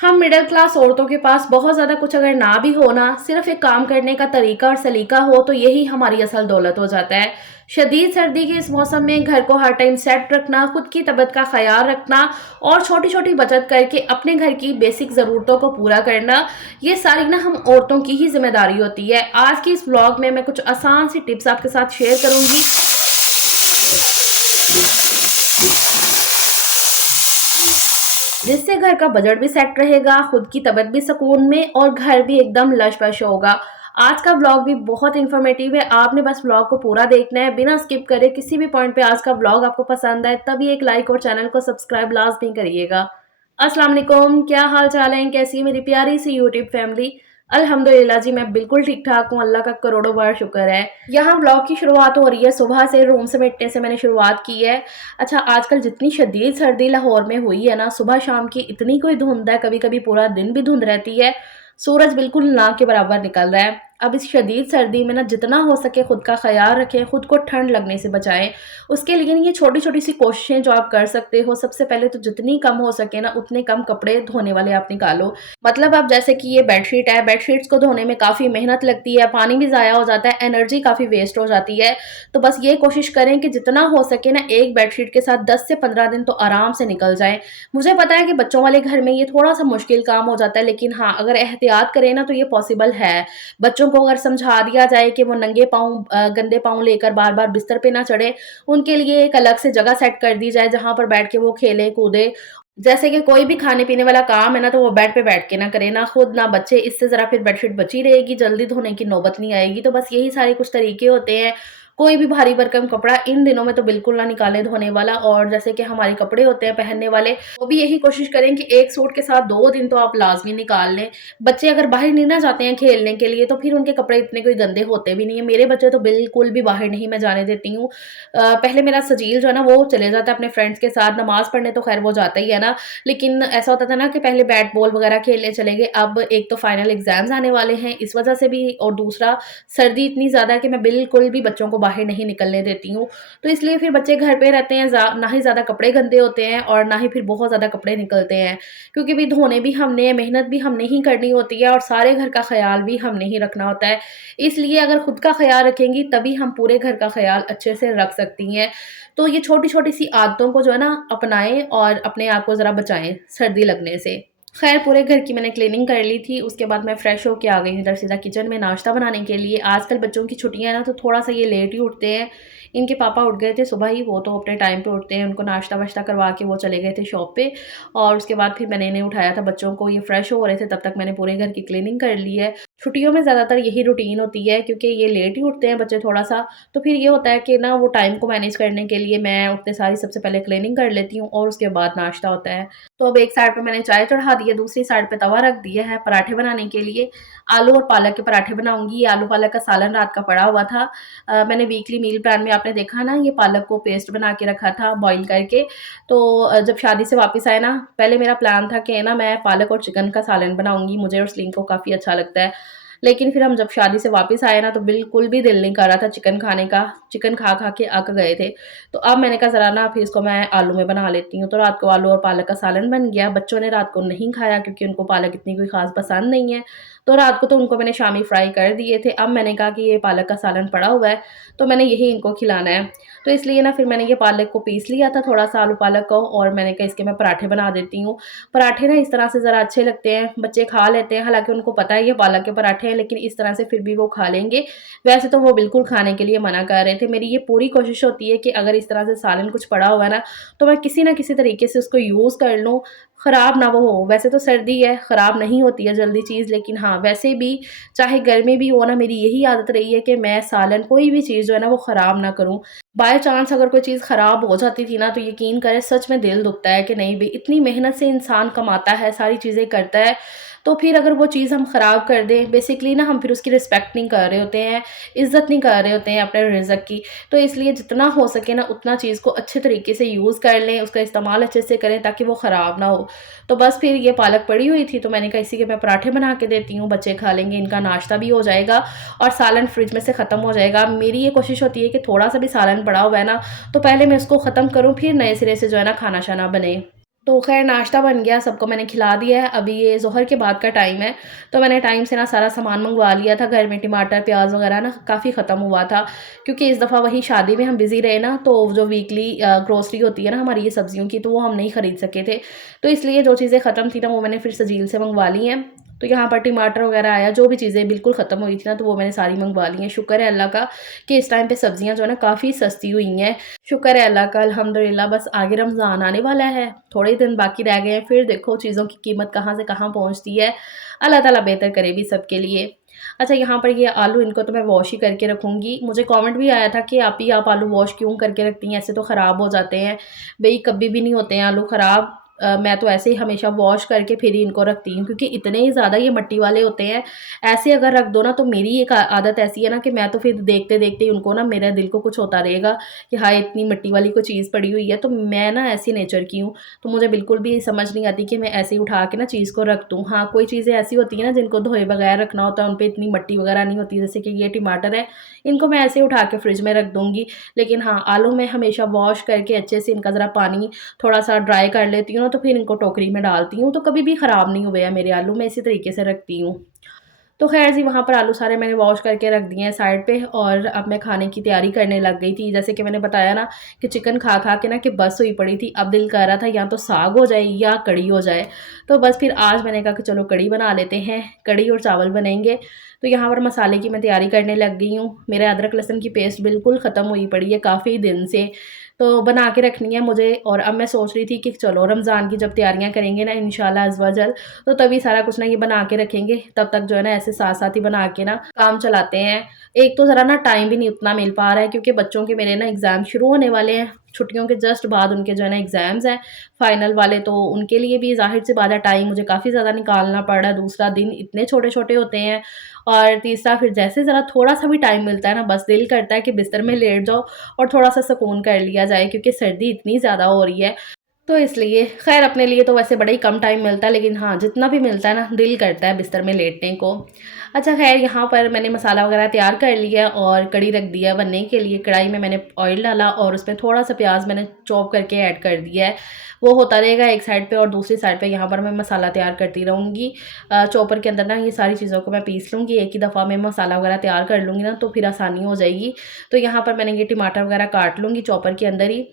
हम middle class औरतों के पास बहुत ज़्यादा कुछ अगर ना भी हो ना, सिर्फ़ एक काम करने का तरीका और सलीका हो तो यही हमारी असल दौलत हो जाता है। शदीद सर्दी के इस मौसम में घर को हर टाइम सेट रखना, खुद की तबीयत का ख़याल रखना और छोटी-छोटी बचत करके अपने घर की बेसिक ज़रूरतों को पूरा करना, ये सारी ना हम औरतों की ही ज़िम्मेदारी होती है। आज की इस व्लॉग में मैं कुछ आसान सी टिप्स आपके साथ शेयर करूँगी जिससे घर का बजट भी सेट रहेगा, खुद की तबीयत भी सुकून में और घर भी एकदम लश-पश होगा। आज का व्लॉग भी बहुत इन्फॉर्मेटिव है, आपने बस व्लॉग को पूरा देखना है, बिना स्किप करे। किसी भी पॉइंट पे आज का व्लॉग आपको पसंद आए तभी एक लाइक और चैनल को सब्सक्राइब लाज़मी करिएगा। अस्सलाम वालेकुम, क्या हाल-चाल है? कैसी है मेरी प्यारी सी यूट्यूब फैमिली? अल्हम्दुलिल्लाह जी, मैं बिल्कुल ठीक-ठाक हूँ, अल्लाह का करोड़ों बार शुक्र है। यहाँ व्लॉग की शुरुआत हो रही है सुबह से, रूम समेटने से मैंने शुरुआत की है। अच्छा, आजकल जितनी शदीद सर्दी लाहौर में हुई है ना, सुबह-शाम की इतनी कोई धुंध है, कभी-कभी पूरा दिन भी धुंध रहती है। सूरज बिल्कुल ना के बराबर निकल रहा है। अब इस शदीद सर्दी में ना जितना हो सके खुद का ख़याल रखें, खुद को ठंड लगने से बचाएँ। उसके लिए ये छोटी-छोटी सी कोशिशें जो आप कर सकते हो, सबसे पहले तो जितनी कम हो सके ना उतने कम कपड़े धोने वाले आप निकालो। मतलब अब जैसे कि ये बेडशीट है, बेडशीट्स को धोने में काफ़ी मेहनत लगती है, पानी भी ज़ाया हो जाता है, एनर्जी काफ़ी वेस्ट हो जाती है। तो बस ये कोशिश करें कि जितना हो सके ना एक बेडशीट के साथ 10 से 15 दिन तो आराम से निकल जाएँ। मुझे पता है कि बच्चों वाले घर में ये थोड़ा-सा मुश्किल काम हो जाता है, लेकिन हाँ, अगर एहतियात करें ना तो ये पॉसिबल है। बच्चों को अगर समझा दिया जाए कि वो नंगे पाँव गंदे पाँव लेकर बार-बार बिस्तर पे ना चढ़े, उनके लिए एक अलग से जगह सेट कर दी जाए जहाँ पर बैठ के वो खेलें, कूदें। जैसे कि कोई भी खाने-पीने वाला काम है ना, तो वो बेड पे बैठ के ना करें, ना खुद ना बच्चे, इससे ज़रा फिर बेडशीट बची रहेगी, जल्दी धोने की नौबत नहीं आएगी। तो बस यही सारे कुछ तरीके होते हैं। कोई भी भारी भरकम कपड़ा इन दिनों में तो बिल्कुल ना निकालें धोने वाला, और जैसे कि हमारे कपड़े होते हैं पहनने वाले, वो भी यही कोशिश करें कि एक सूट के साथ 2 दिन तो आप लाज़मी निकाल लें। बच्चे अगर बाहर नहीं ना जाते हैं खेलने के लिए, तो फिर उनके कपड़े इतने कोई गंदे होते भी नहीं हैं। मेरे बच्चे तो बिल्कुल भी बाहर नहीं मैं जाने देती हूँ। पहले मेरा सजील जो है ना, वो चले जाता है अपने फ्रेंड्स के साथ, नमाज़ पढ़ने तो ख़ैर वो जाता ही है ना, लेकिन ऐसा होता था ना कि पहले बैट बॉल वग़ैरह खेलने चले गए। अब एक तो फाइनल एग्ज़ाम्स आने वाले हैं, इस वज़ह से भी, और दूसरा सर्दी इतनी ज़्यादा है कि मैं बिल्कुल भी बच्चों को बाहर नहीं निकलने देती हूँ। तो इसलिए फिर बच्चे घर पे रहते हैं, ना ही ज़्यादा कपड़े गंदे होते हैं और ना ही फिर बहुत ज़्यादा कपड़े निकलते हैं। क्योंकि भी धोने भी हमने हैं, मेहनत भी हमने ही करनी होती है और सारे घर का ख़याल भी हमने ही रखना होता है। इसलिए अगर खुद का ख़याल रखेंगी तभी हम पूरे घर का ख़याल अच्छे से रख सकती हैं। तो ये छोटी-छोटी सी आदतों को जो है ना अपनाएँ और अपने आप को ज़रा बचाएँ सर्दी लगने से। ख़ैर, पूरे घर की मैंने क्लीनिंग कर ली थी, उसके बाद मैं फ्रेश होके आ गई इधर सीधा किचन में नाश्ता बनाने के लिए। आजकल बच्चों की छुट्टियाँ हैं ना, तो थोड़ा-सा ये लेट ही उठते हैं। इनके पापा उठ गए थे सुबह ही, वो तो अपने टाइम पे उठते हैं, उनको नाश्ता-वाश्ता करवा के वो चले गए थे शॉप पे, और उसके बाद फिर मैंने इन्हें उठाया था बच्चों को, ये फ्रेश हो रहे थे, तब तक मैंने पूरे घर की क्लीनिंग कर ली है। छुट्टियों में ज़्यादातर यही रूटीन होती है क्योंकि ये लेट ही उठते हैं बच्चे थोड़ा-सा, तो फिर ये होता है कि ना वो टाइम को मैनेज करने के लिए मैं उठते सार ही सबसे पहले क्लीनिंग कर लेती हूँ और उसके बाद नाश्ता होता है। तो अब एक साइड पे मैंने चाय चढ़ा दी है, दूसरी साइड पे तवा रख दिया है पराठे बनाने के लिए। आलू और पालक के पराठे बनाऊँगी। ये आलू पालक का सालन रात का पड़ा हुआ था। मैंने वीकली मील प्लान में आपने देखा ना, ये पालक को पेस्ट बना के रखा था बॉयल करके। तो जब शादी से वापस आए ना, पहले मेरा प्लान था कि ना मैं पालक और चिकन का सालन बनाऊँगी, मुझे और सलीम को काफ़ी अच्छा लगता है। लेकिन फिर हम जब शादी से वापस आए ना, तो बिल्कुल भी दिल नहीं कर रहा था चिकन खाने का। चिकन खा-खा के अक गए थे। तो अब मैंने कहा ज़रा ना फिर इसको मैं आलू में बना लेती हूँ। तो रात को आलू और पालक का सालन बन गया। बच्चों ने रात को नहीं खाया क्योंकि उनको पालक इतनी कोई ख़ास पसंद नहीं है। तो रात को तो उनको मैंने शामी फ्राई कर दिए थे। अब मैंने कहा कि ये पालक का सालन पड़ा हुआ है, तो मैंने यही इनको खिलाना है। तो इसलिए ना फिर मैंने ये पालक को पीस लिया था थोड़ा-सा, आलू पालक को, और मैंने कहा इसके मैं पराठे बना देती हूँ। पराठे ना इस तरह से ज़रा अच्छे लगते हैं, बच्चे खा लेते हैं, हालाँकि उनको पता है ये पालक के पराठे हैं, लेकिन इस तरह से फिर भी वो खा लेंगे। वैसे तो वो बिल्कुल खाने के लिए मना कर रहे थे। मेरी ये पूरी कोशिश होती है कि अगर इस तरह से सालन कुछ पड़ा हुआ है ना, तो मैं किसी न किसी तरीके से उसको यूज़ कर लूँ, ख़राब ना वो हो। वैसे तो सर्दी है, ख़राब नहीं होती है जल्दी चीज़, लेकिन हाँ, वैसे भी चाहे गर्मी भी हो ना, मेरी यही आदत रही है कि मैं सालन, कोई भी चीज़ जो है ना, वो ख़राब ना करूँ। बाय चांस अगर कोई चीज़ ख़राब हो जाती थी ना, तो यकीन करें सच में दिल दुखता है कि नहीं भई, इतनी मेहनत से इंसान कमाता है, सारी चीज़ें करता है, तो फिर अगर वो चीज़ हम ख़राब कर दें, बेसिकली ना हम फिर उसकी रिस्पेक्ट नहीं कर रहे होते हैं, इज़्ज़त नहीं कर रहे होते हैं अपने रिज़्क़ की। तो इसलिए जितना हो सके ना उतना चीज़ को अच्छे तरीके से यूज़ कर लें, उसका इस्तेमाल अच्छे से करें ताकि वो ख़राब ना हो। तो बस फिर ये पालक पड़ी हुई थी, तो मैंने कहा इसी के मैं पराठे बना के देती हूँ, बच्चे खा लेंगे, इनका नाश्ता भी हो जाएगा और सालन फ्रिज में से ख़त्म हो जाएगा। मेरी ये कोशिश होती है कि थोड़ा-सा भी सालन पड़ा हुआ है ना, तो पहले मैं उसको ख़त्म करूँ, फिर नए सिरे से जो है ना खाना-शाना बने। तो ख़ैर नाश्ता बन गया, सबको मैंने खिला दिया है। अभी ये ज़ोहर के बाद का टाइम है, तो मैंने टाइम से ना सारा सामान मँगवा लिया था। घर में टमाटर, प्याज़ वग़ैरह ना काफ़ी ख़त्म हुआ था, क्योंकि इस दफ़ा वही शादी में हम बिज़ी रहे ना, तो जो वीकली ग्रोसरी होती है ना हमारी ये सब्ज़ियों की, तो वो हम नहीं खरीद सके थे। तो इसलिए जो चीज़ें ख़त्म थी ना, वो मैंने फिर से झील से मँगवा ली हैं। तो यहाँ पर टमाटर वग़ैरह आया, जो भी चीज़ें बिल्कुल ख़त्म हुई थी ना, तो वो मैंने सारी मँगवा ली हैं। शुक्र है अल्लाह का कि इस टाइम पे सब्ज़ियाँ जो है ना काफ़ी सस्ती हुई हैं। शुक्र है अल्लाह का, अल्हम्दुलिल्लाह। बस आगे रमज़ान आने वाला है, थोड़े ही दिन बाकी रह गए हैं, फिर देखो चीज़ों की कीमत कहाँ से कहाँ पहुँचती है। अल्लाह ताला बेहतर करे भी सबके लिए। अच्छा, यहाँ पर ये आलू, इनको तो मैं वॉश ही करके रखूँगी। मुझे कमेंट भी आया था कि आप आलू वॉश क्यों करके रखती हैं, ऐसे तो ख़राब हो जाते हैं। भई कभी भी नहीं होते हैं आलू ख़राब। मैं तो ऐसे ही हमेशा वॉश करके फिर ही इनको रखती हूँ, क्योंकि इतने ही ज़्यादा ये मिट्टी वाले होते हैं। ऐसे अगर रख दो ना, तो मेरी एक आदत ऐसी है ना कि मैं तो फिर देखते-देखते ही उनको ना, मेरे दिल को कुछ होता रहेगा कि हाय इतनी मिट्टी वाली कोई चीज़ पड़ी हुई है। तो मैं ना ऐसी नेचर की हूँ, तो मुझे बिल्कुल भी समझ नहीं आती कि मैं ऐसे ही उठा के ना चीज़ को रख दूँ। हाँ, कोई चीज़ें ऐसी होती हैं ना जिनको धोए बगैर रखना होता है, उन पे इतनी मिट्टी वगैरह नहीं होती, जैसे कि ये टमाटर है, इनको मैं ऐसे ही उठा के फ्रिज में रख दूँगी। लेकिन हाँ, आलू मैं हमेशा वॉश करके अच्छे से इनका ज़रा पानी थोड़ा-सा ड्राई कर लेती हूँ ना, तो फिर इनको टोकरी में डालती हूँ, तो कभी भी ख़राब नहीं हुए हैं मेरे आलू, मैं इसी तरीके से रखती हूँ। तो ख़ैर जी, वहाँ पर आलू सारे मैंने वॉश करके रख दिए हैं साइड पे, और अब मैं खाने की तैयारी करने लग गई थी। जैसे कि मैंने बताया ना कि चिकन खा-खा के ना कि बस हुई पड़ी थी। अब दिल कर रहा था या तो साग हो जाए या कढ़ी हो जाए। तो बस फिर आज मैंने कहा कि चलो कढ़ी बना लेते हैं, कढ़ी और चावल बनेंगे। तो यहाँ पर मसाले की मैं तैयारी करने लग गई हूँ। मेरे अदरक लहसुन की पेस्ट बिल्कुल ख़त्म हुई पड़ी है काफ़ी दिन से, तो बना के रखनी है मुझे। और अब मैं सोच रही थी कि चलो रमज़ान की जब तैयारियाँ करेंगे ना इंशाल्लाह अज़्ज़ व जल, तो तभी सारा कुछ ना ये बना के रखेंगे, तब तक जो है ना ऐसे साथ-साथ ही बना के ना काम चलाते हैं। एक तो ज़रा ना टाइम भी नहीं उतना मिल पा रहा है, क्योंकि बच्चों के मेरे ना एग्ज़ाम शुरू होने वाले हैं। छुट्टियों के जस्ट बाद उनके जो है ना एग्ज़ाम्स हैं, फाइनल वाले, तो उनके लिए भी ज़ाहिर-सी बात है टाइम मुझे काफ़ी ज़्यादा निकालना पड़ रहा है। दूसरा दिन इतने छोटे-छोटे होते हैं, और तीसरा फिर जैसे ज़रा थोड़ा-सा भी टाइम मिलता है ना, बस दिल करता है कि बिस्तर में लेट जाओ और थोड़ा-सा सुकून कर लिया जाए, क्योंकि सर्दी इतनी ज़्यादा हो रही है। तो इसलिए ख़ैर अपने लिए तो वैसे बड़ा ही कम टाइम मिलता है, लेकिन हाँ, जितना भी मिलता है ना, दिल करता है बिस्तर में लेटने को। अच्छा ख़ैर, यहाँ पर मैंने मसाला वग़ैरह तैयार कर लिया और कढ़ी रख दिया बनने के लिए। कढ़ाई में मैंने ऑयल डाला और उसमें थोड़ा-सा प्याज़ मैंने चॉप करके ऐड कर दिया है। वो होता रहेगा एक साइड पे, और दूसरी साइड पे यहाँ पर मैं मसाला तैयार करती रहूँगी। चॉपर के अंदर ना ये सारी चीज़ों को मैं पीस लूँगी, एक ही दफ़ा में मसाला वग़ैरह तैयार कर लूँगी ना, तो फिर आसानी हो जाएगी। तो यहाँ पर मैंने ये टमाटर वग़ैरह काट लूँगी चॉपर के अंदर ही।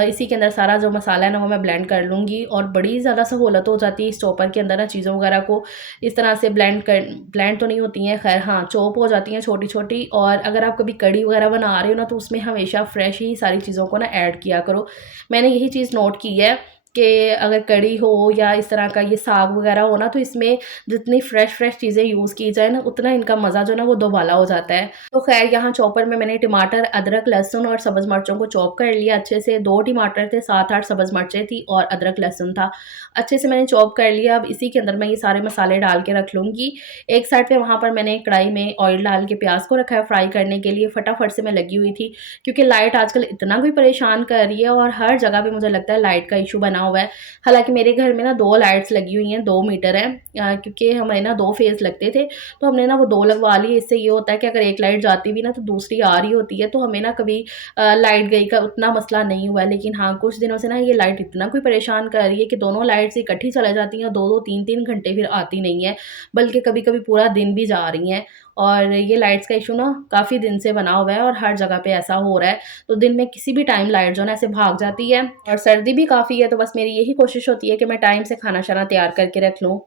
इसी के अंदर सारा जो मसाला है ना, वो मैं ब्लेंड कर लूँगी, और बड़ी ज़्यादा सहूलत हो जाती है इस चॉपर के अंदर ना, चीज़ों वगैरह को इस तरह से ब्लेंड तो नहीं होती हैं, ख़ैर हाँ, चॉप हो जाती हैं छोटी-छोटी। और अगर आप कभी कढ़ी वगैरह बना रहे हो ना, तो उसमें हमेशा फ्रेश ही सारी चीज़ों को ना ऐड किया करो। मैंने यही चीज़ नोट की है कि अगर कढ़ी हो या इस तरह का ये साग वगैरह हो ना, तो इसमें जितनी फ्रेश चीज़ें यूज़ की जाए ना, उतना इनका मज़ा जो है ना वो दोबाला हो जाता है। तो ख़ैर यहाँ चॉपर में मैंने टमाटर, अदरक, लहसुन और सब्ज़ मिर्चों को चॉप कर लिया अच्छे से। 2 टमाटर थे, 7-8 सब्ज़ मिर्चें थी और अदरक, लहसुन था। अच्छे से मैंने चॉप कर लिया। अब इसी के अंदर मैं ये सारे मसाले डाल के रख लूँगी। एक साइड पे वहाँ पर मैंने कढ़ाई में ऑयल डाल के प्याज़ को रखा है फ्राई करने के लिए। फटाफट से मैं लगी हुई थी, क्योंकि लाइट आजकल इतना कोई परेशान कर रही है, और हर जगह पे मुझे लगता है लाइट का इश्यू बना हुआ है। हालाँकि मेरे घर में ना 2 लाइट्स लगी हुई हैं, 2 मीटर हैं, क्योंकि हमें ना 2 फेज़ लगते थे, तो हमने ना वो 2 लगवा लिए। इससे ये होता है कि अगर एक लाइट जाती भी ना, तो दूसरी आ रही होती है, तो हमें ना कभी लाइट गई का उतना मसला नहीं हुआ है। लेकिन हाँ, कुछ दिनों से ना ये लाइट इतना कोई परेशान कर रही है कि दोनों लाइट्स इकट्ठी चली जाती हैं, 2-2 3-3 घंटे फिर आती नहीं है, बल्कि कभी-कभी पूरा दिन भी जा रही हैं। और ये लाइट्स का इश्यू ना काफ़ी दिन से बना हुआ है, और हर जगह पे ऐसा हो रहा है। तो दिन में किसी भी टाइम लाइट जो है ना ऐसे भाग जाती है, और सर्दी भी काफ़ी है, तो बस मेरी यही कोशिश होती है कि मैं टाइम से खाना-शाना तैयार करके रख लूँ।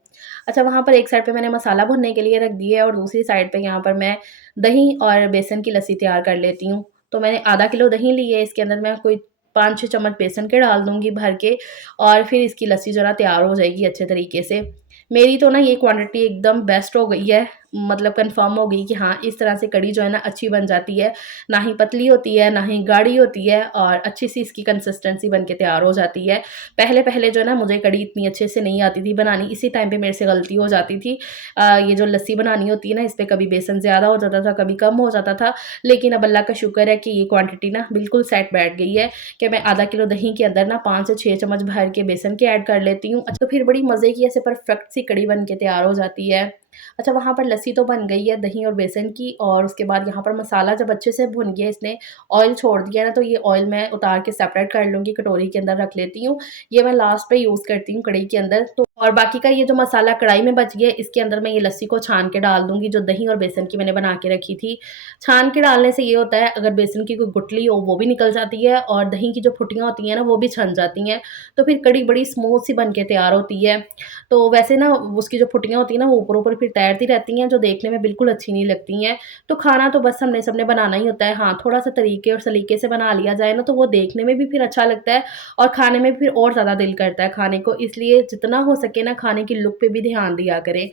अच्छा, वहाँ पर एक साइड पे मैंने मसाला भुनने के लिए रख दिया है, और दूसरी साइड पे यहाँ पर मैं दही और बेसन की लस्सी तैयार कर लेती हूँ। तो मैंने आधा किलो दही ली है, इसके अंदर मैं कोई 5-6 चम्मच बेसन के डाल दूँगी भर के, और फिर इसकी लस्सी जो है ना तैयार हो जाएगी अच्छे तरीके से। मेरी तो ना ये क्वांटिटी एकदम बेस्ट हो गई है, मतलब कन्फर्म हो गई कि हाँ, इस तरह से कढ़ी जो है ना अच्छी बन जाती है। ना ही पतली होती है, ना ही गाढ़ी होती है, और अच्छी-सी इसकी कंसिस्टेंसी बन के तैयार हो जाती है। पहले-पहले जो है ना मुझे कढ़ी इतनी अच्छे से नहीं आती थी बनानी, इसी टाइम पे मेरे से गलती हो जाती थी। ये जो लस्सी बनानी होती है ना, इस पे कभी बेसन ज़्यादा हो जाता था, कभी कम हो जाता था। लेकिन अब अल्लाह का शुक्र है कि ये क्वांटिटी ना बिल्कुल सेट बैठ गई है, कि मैं आधा किलो दही के अंदर ना 5 से 6 चम्मच भर के बेसन के ऐड कर लेती हूँ। तो फिर बड़ी मज़े की ऐसे परफेक्ट सी कढ़ी बन के तैयार हो जाती है। अच्छा, वहाँ पर लस्सी तो बन गई है दही और बेसन की, और उसके बाद यहाँ पर मसाला जब अच्छे से भुन गया, इसने ऑयल छोड़ दिया ना, तो ये ऑयल मैं उतार के सेपरेट कर लूँगी, कटोरी के अंदर रख लेती हूँ। ये मैं लास्ट पे यूज़ करती हूँ कढ़ी के अंदर। तो और बाकी का ये जो मसाला कढ़ाई में बच गया है, इसके अंदर मैं ये लस्सी को छान के डाल दूँगी, जो दही और बेसन की मैंने बना के रखी थी। छान के डालने से ये होता है, अगर बेसन की कोई गुठली हो वो भी निकल जाती है, और दही की जो फुटियाँ होती हैं ना, वो भी छन जाती हैं। तो फिर कढ़ी बड़ी स्मूथ सी बन के तैयार होती है। तो वैसे ना उसकी जो फुटियाँ होती हैं ना, वो ऊपर-ऊपर फिर तैरती रहती हैं, जो देखने में बिल्कुल अच्छी नहीं लगती हैं। तो खाना तो बस हमने सबने बनाना ही होता है। हाँ, थोड़ा-सा तरीके और सलीके से बना लिया जाए ना, तो वो देखने में भी फिर अच्छा लगता है, और खाने में फिर और ज़्यादा दिल करता है खाने को। इसलिए जितना हो सके ना, खाने की लुक पे भी ध्यान दिया करें।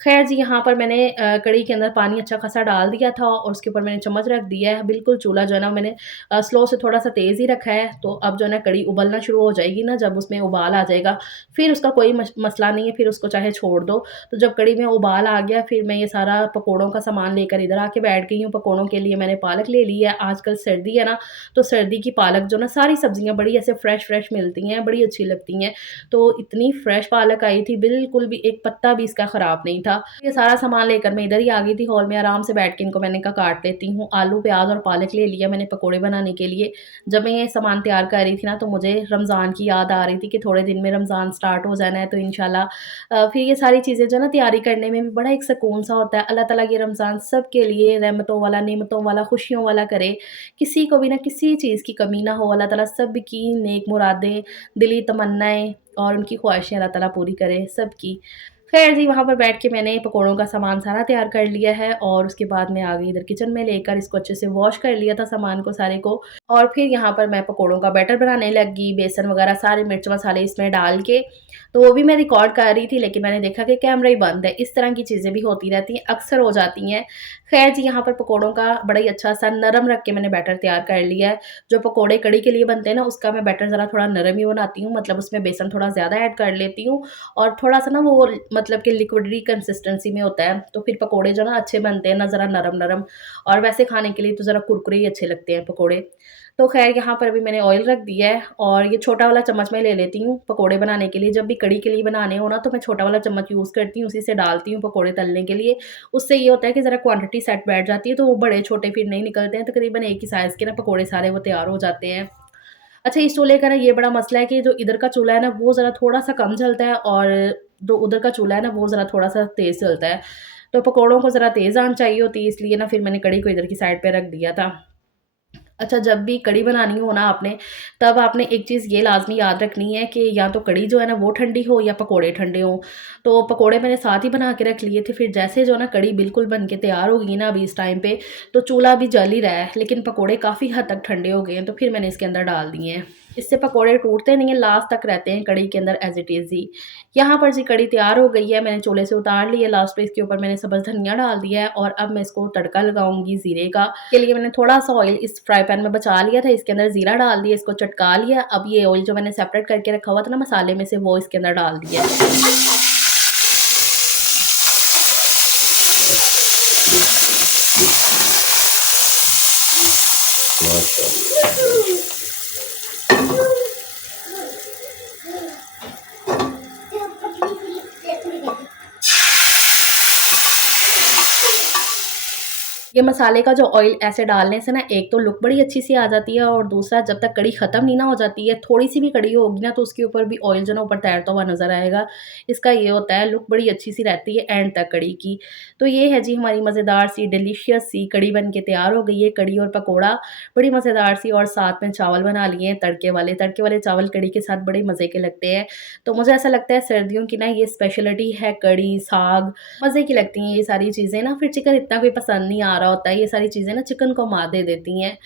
ख़ैर जी, यहाँ पर मैंने कढ़ी के अंदर पानी अच्छा खासा डाल दिया था, और उसके ऊपर मैंने चम्मच रख दिया है। बिल्कुल चूल्हा जो है ना, मैंने स्लो से थोड़ा-सा तेज़ ही रखा है। तो अब जो है ना, कढ़ी उबलना शुरू हो जाएगी ना, जब उसमें उबाल आ जाएगा, फिर उसका कोई मसला नहीं है, फिर उसको चाहे छोड़ दो। तो जब कढ़ी में उबाल आ गया, फिर मैं ये सारा पकोड़ों का सामान लेकर इधर आके बैठ गई हूँ। पकोड़ों के लिए मैंने पालक ले ली है। आजकल सर्दी है ना, तो सर्दी की पालक जो ना, सारी सब्ज़ियाँ बड़ी ऐसे फ्रेश-फ्रेश मिलती हैं, बड़ी अच्छी लगती हैं। तो इतनी फ्रेश पालक आई थी, बिल्कुल भी एक पत्ता भी इसका ख़राब नहीं था। ये सारा सामान लेकर मैं इधर ही आ गई थी हॉल में, आराम से बैठ के इनको मैंने कहा काट लेती हूँ। आलू, प्याज़ और पालक ले लिया मैंने पकोड़े बनाने के लिए। जब मैं ये सामान तैयार कर रही थी ना, तो मुझे रमज़ान की याद आ रही थी कि थोड़े दिन में रमज़ान स्टार्ट हो जाना है, तो इंशाल्लाह फिर ये सारी चीज़ें जो है ना, तैयारी करने में भी बड़ा एक सुकून-सा होता है। अल्लाह ताला ये रमज़ान सबके लिए रहमतों वाला, नेमतों वाला, खुशियों वाला करे। किसी को भी ना किसी चीज़ की कमी ना हो। अल्लाह ताला सबकी नेक मुरादें, दिली तमन्नाएँ और उनकी ख्वाहिशें अल्लाह ताला पूरी करे सबकी। ख़ैर जी, वहाँ पर बैठ के मैंने पकोड़ों का सामान सारा तैयार कर लिया है, और उसके बाद मैं आ गई इधर किचन में लेकर, इसको अच्छे से वॉश कर लिया था सामान को सारे को, और फिर यहाँ पर मैं पकोड़ों का बैटर बनाने लगी, बेसन वग़ैरह सारे मिर्च मसाले इसमें डाल के। तो वो भी मैं रिकॉर्ड कर रही थी, लेकिन मैंने देखा कि कैमरा ही बंद है। इस तरह की चीज़ें भी होती रहती हैं, अक्सर हो जाती हैं। ख़ैर जी, यहाँ पर पकोड़ों का बड़ा ही अच्छा-सा नरम रख के मैंने बैटर तैयार कर लिया है। जो पकोड़े कढ़ी के लिए बनते हैं ना, उसका मैं बैटर ज़रा थोड़ा नरम ही बनाती हूँ, मतलब उसमें बेसन थोड़ा ज़्यादा ऐड कर लेती हूँ, और थोड़ा-सा ना वो मतलब कि लिक्विडी कंसिस्टेंसी में होता है, तो फिर पकोड़े जो ना अच्छे बनते हैं ना, ज़रा नरम-नरम, और वैसे खाने के लिए तो ज़रा कुरकुरे ही अच्छे लगते हैं पकोड़े। तो ख़ैर यहाँ पर अभी मैंने ऑयल रख दिया है, और ये छोटा वाला चम्मच मैं ले लेती हूँ पकोड़े बनाने के लिए। जब भी कढ़ी के लिए बनाने हो ना, तो मैं छोटा वाला चम्मच यूज़ करती हूँ, उसी से डालती हूँ पकोड़े तलने के लिए। उससे ये होता है कि ज़रा क्वांटिटी सेट बैठ जाती है, तो वो बड़े-छोटे फिर नहीं निकलते हैं, तकरीबन एक ही साइज़ के ना पकोड़े सारे वो तैयार हो जाते हैं। अच्छा, इस चूल्हे का ना ये बड़ा मसला है कि जो इधर का चूल्हा है ना, वो ज़रा थोड़ा-सा कम जलता है, और जो उधर का चूल्हा है ना, वो ज़रा थोड़ा-सा तेज़ जलता है। तो पकोड़ों को ज़रा तेज़ आँच चाहिए होती है, इसलिए ना फिर मैंने कढ़ी को इधर की साइड पे रख दिया था। अच्छा, जब भी कढ़ी बनानी हो ना आपने, तब आपने एक चीज़ ये लाज़मी याद रखनी है कि या तो कढ़ी जो है ना, वो ठंडी हो, या पकोड़े ठंडे हों। तो पकोड़े मैंने साथ ही बना के रख लिए थे, फिर जैसे जो है ना कढ़ी बिल्कुल बन के तैयार हो गई ना अभी इस टाइम पे, तो चूल्हा अभी जल ही रहा है, लेकिन पकोड़े काफ़ी हद तक ठंडे हो गए हैं, तो फिर मैंने इसके अंदर डाल दिए हैं। इससे पकोड़े टूटते नहीं हैं, लास्ट तक रहते हैं कढ़ी के अंदर एज़ इट इज़ ही। यहाँ पर जी कढ़ी तैयार हो गई है, मैंने चूल्हे से उतार ली है, लास्ट पे इसके ऊपर मैंने सब्ज़ धनिया डाल दिया है, और अब मैं इसको तड़का लगाऊँगी ज़ीरे का। के लिए मैंने थोड़ा-सा ऑयल इस फ्राई पैन में बचा लिया था, इसके अंदर ज़ीरा डाल दिया, इसको चटका लिया। अब ये ऑयल जो मैंने सेपरेट करके रखा हुआ था ना मसाले में से, वो इसके अंदर डाल दिया है। ये मसाले का जो ऑयल ऐसे डालने से ना, एक तो लुक बड़ी अच्छी सी आ जाती है, और दूसरा जब तक कढ़ी ख़त्म नहीं ना हो जाती है, थोड़ी-सी भी कढ़ी होगी ना, तो उसके ऊपर भी ऑयल जो ना ऊपर तैरता हुआ नज़र आएगा। इसका ये होता है, लुक बड़ी अच्छी सी रहती है एंड तक कढ़ी की। तो ये है जी हमारी मज़ेदार सी डिलीशियस सी कढ़ी बन के तैयार हो गई है। कढ़ी और पकोड़ा बड़ी मज़ेदार सी, और साथ में चावल बना लिए हैं तड़के वाले चावल कढ़ी के साथ बड़े मज़े के लगते हैं। तो मुझे ऐसा लगता है सर्दियों की ना ये स्पेशलिटी है कढ़ी, साग, मज़े की लगती हैं ये सारी चीज़ें ना। फिर चिकन इतना कोई पसंद नहीं आ रहा होता है, ये सारी चीज़ें ना चिकन को मात दे देती हैं।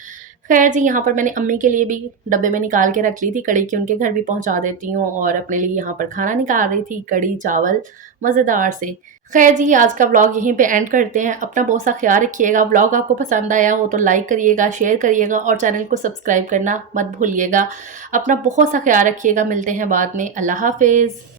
ख़ैर जी, यहाँ पर मैंने अम्मी के लिए भी डब्बे में निकाल के रख ली थी कढ़ी की, उनके घर भी पहुँचा देती हूँ, और अपने लिए यहाँ पर खाना निकाल रही थी, कढ़ी चावल मज़ेदार से। ख़ैर जी, आज का व्लॉग यहीं पे एंड करते हैं। अपना बहुत सा ख़्याल रखिएगा। व्लॉग आपको पसंद आया हो तो लाइक करिएगा, शेयर करिएगा, और चैनल को सब्सक्राइब करना मत भूलिएगा। अपना बहुत सा ख़्याल रखिएगा। मिलते हैं बाद में। अल्लाह हाफ़िज़।